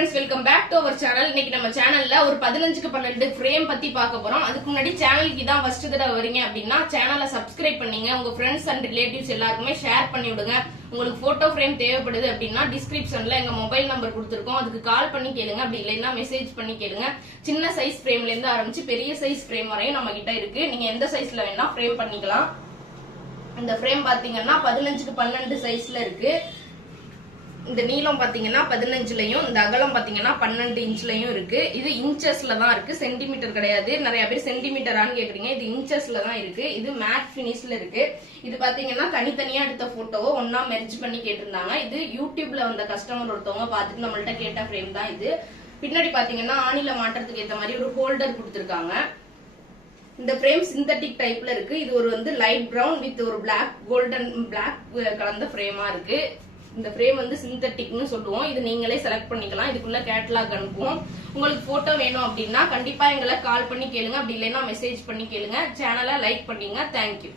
Friends welcome back to our channel இன்னைக்கு நம்ம சேனல்ல ஒரு பதினஞ்சுக்கு பன்னெண்டு ஃப்ரேம் பத்தி பார்க்க போறோம். அதுக்கு முன்னாடி சேனலுக்கு இதான் ஃபர்ஸ்ட் தடவை வரீங்க அப்படின்னா சேனலை சப்ஸ்கிரைப் பண்ணீங்க. உங்க ஃப்ரெண்ட்ஸ் அண்ட் ரிலேட்டிவ்ஸ் எல்லாருக்குமே ஷேர் பண்ணி விடுங்க. உங்களுக்கு போட்டோ ஃப்ரேம் தேவைப்படுது அப்படின்னா டிஸ்கிரிப்ஷன்ல எங்க மொபைல் நம்பர் கொடுத்துருக்கோம். அதுக்கு கால் பண்ணி கேளுங்க. அப்படி இல்லைன்னா மெசேஜ் பண்ணி கேளுங்க. சின்ன சைஸ் ஃப்ரேம்ல இருந்து ஆரம்பிச்சு பெரிய சைஸ் ஃப்ரேம் வரையும் நம்ம கிட்ட இருக்கு. நீங்க எந்த சைஸ்ல வேணா ஃப்ரேம் பண்ணிக்கலாம். இந்த ஃப்ரேம் பாத்தீங்கன்னா பதினஞ்சுக்கு பன்னெண்டு சைஸ்ல இருக்கு. இந்த நீளம் பார்த்தீங்கன்னா பதினஞ்சுலையும் இந்த அகலம் பார்த்தீங்கன்னா பன்னெண்டு இன்ச்லையும் இருக்கு. இது இன்ச்சஸ்ல தான் இருக்கு. சென்டிமீட்டர் கிடையாது. நிறைய பேர் சென்டிமீட்டரான்னு கேக்குறீங்க. இது இன்ச்சஸ்ல தான் இருக்கு. இது மேட் பினிஷ்ல இருக்கு. இது பாத்தீங்கன்னா தனித்தனியா எடுத்த போட்டோவை ஒன்னா மெர்ஜ் பண்ணி கேட்டிருந்தாங்க. இது யூடியூப்ல வந்த கஸ்டமர் ஒருத்தவங்க பார்த்துட்டு நம்மள்ட்ட கேட்ட ஃப்ரேம் தான் இது. பின்னாடி பாத்தீங்கன்னா ஆணில மாட்டுறதுக்கு ஏத்த மாதிரி ஒரு ஹோல்டர் கொடுத்துருக்காங்க. இந்த ஃப்ரேம் சிந்தட்டிக் டைப்ல இருக்கு. இது ஒரு வந்து லைட் ப்ரௌன் வித் ஒரு பிளாக் கோல்டன் பிளாக் கலந்த ஃப்ரேமா இருக்கு. இந்த ஃப்ரேம் வந்து சிந்தட்டிக்னு சொல்லுவோம். இது நீங்களே செலக்ட் பண்ணிக்கலாம். இதுக்குள்ள கேட்டலாக் அனுப்புவோம். உங்களுக்கு போட்டோ வேணும் அப்படின்னா கண்டிப்பா எங்களை கால் பண்ணி கேளுங்க. அப்படி இல்லைன்னா மெசேஜ் பண்ணி கேளுங்க. சேனலை லைக் பண்ணீங்க. தேங்க்யூ